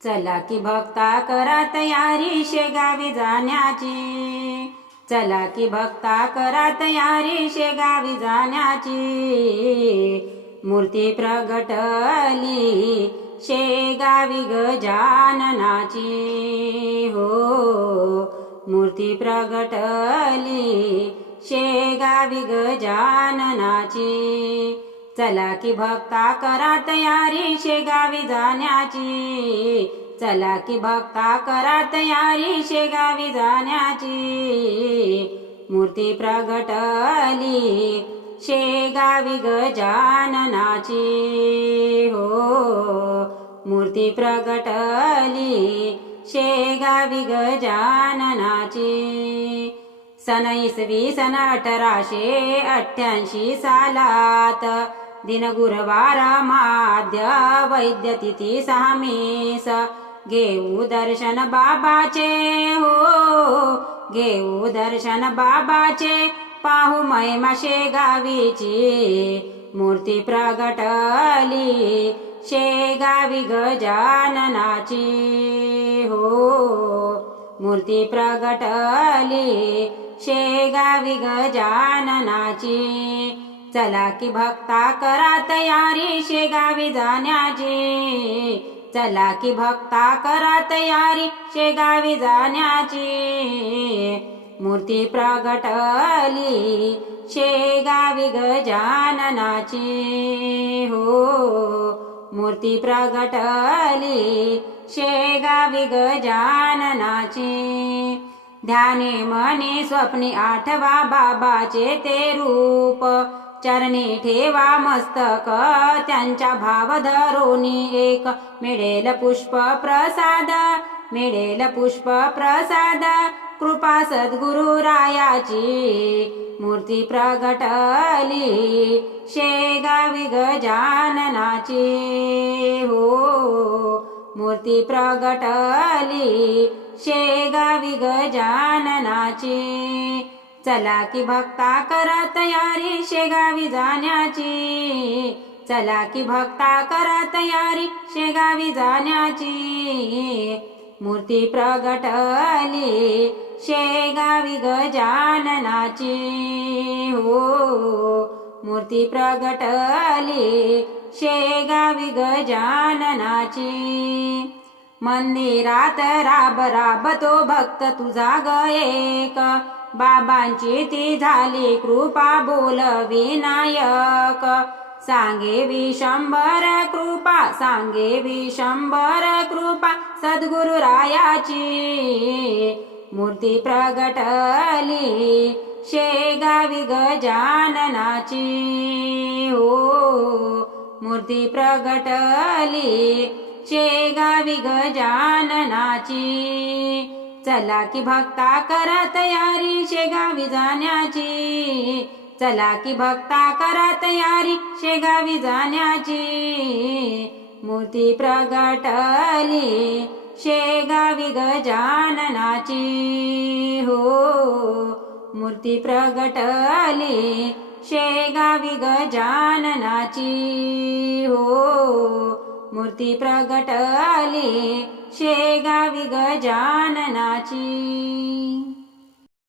चला की भक्ता करा तयारी शेगावी जाण्याची। चला की भक्ता करा तयारी शेगावी जाण्याची। मूर्ती प्रगटली शेगावी गजाननाची। हो मूर्ती प्रगटली शेगावी गजाननाची। चला की भक्ता करा तयारी शेगावी जाण्याची। चला की भक्ता करा तयारी शेगावी जाण्याची। मूर्ती प्रगटली शेगावी गजाननाची। हो मूर्ती प्रगटली शेगावी गजाननाची। सन 1888 सालात दिन गुरुवार माध्य वैद्य तिथी 6 मेस घेऊ दर्शन बाबाचे। हो घेऊ दर्शन बाबाचे पाहू महिमा शेगावीची। मूर्ती प्रगटली शेगावी गजाननाची। हो मूर्ती प्रगटली शेगावी गजाननाची। चला की भक्ता करा तयारी शेगावी जाण्याची। चला की भक्ता करा तयारी शेगावी जाण्याची। मूर्ती प्रगटली शेगावी गजाननाची। हो मूर्ती प्रगटली शेगावी गजाननाची। ध्याने मने स्वप्नी आठवा बाबाचे ते रूप। चरणी ठेवा मस्तक त्यांच्या भाव धरोनी एक। मिळेल पुष्प प्रसाद मिळेल पुष्प प्रसाद कृपा सद्गुरु रायाची। मूर्ती प्रगटली शेगावी गजाननाची। हो मूर्ती प्रगटली शेगावी गजाननाची। चला की भक्ता करा तयारी शेगावी जाण्याची। चला की भक्ता करा तयारी शेगावी जाण्याची। मूर्ती प्रगटली शेगावी गजाननाची। हो मूर्ती प्रगटली शेगावी गजाननाची। मंदिरात राब राबतो भक्त तुझा एक। बाबांची ती झाली कृपा बोल विनायक। सांगे विशंभर कृपा सांगे विशंभर कृपा सद्गुरु रायाची। मूर्ती प्रगटली शेगावी गजाननाची। हो मूर्ती प्रगटली शेगावी गजाननाची। चला की भक्ता करा तयारी शेगावी जाण्याची। चला की भक्ता करा तयारी शेगावी जाण्याची। मूर्ती प्रगटली शेगावी गजाननाची। हो मूर्ती प्रगटली शेगावी गजाननाची। हो मूर्ती प्रगटली शेगावी गजाननाची।